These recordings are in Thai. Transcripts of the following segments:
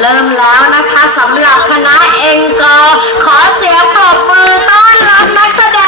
เริ่มแล้วนะคะสำหรับคณะเองกอขอเสียงปรบมือต้อนรับนักแสดง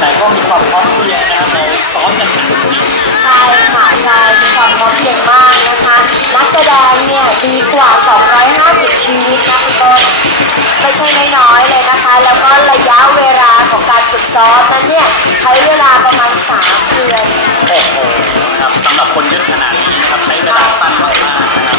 แต่ก็มีความพร้อมเพรียงนะครับเราซ้อมกันหนักจริงใช่ค่ะใช่มีความพร้อมเพียงมากนะคะ นักแสดงเนี่ยดีกว่า 250 ชีวิตนะคุณต้นไม่ใช่น้อยๆเลยนะคะ แล้วก็ระยะเวลาของการฝึกซ้อมนั้นเนี่ยใช้เวลาประมาณ 3 เดือน โอ้โหนะครับสำหรับคนเยอะขนาดนี้นะครับใช้เวลาสั้นมากๆนะครับ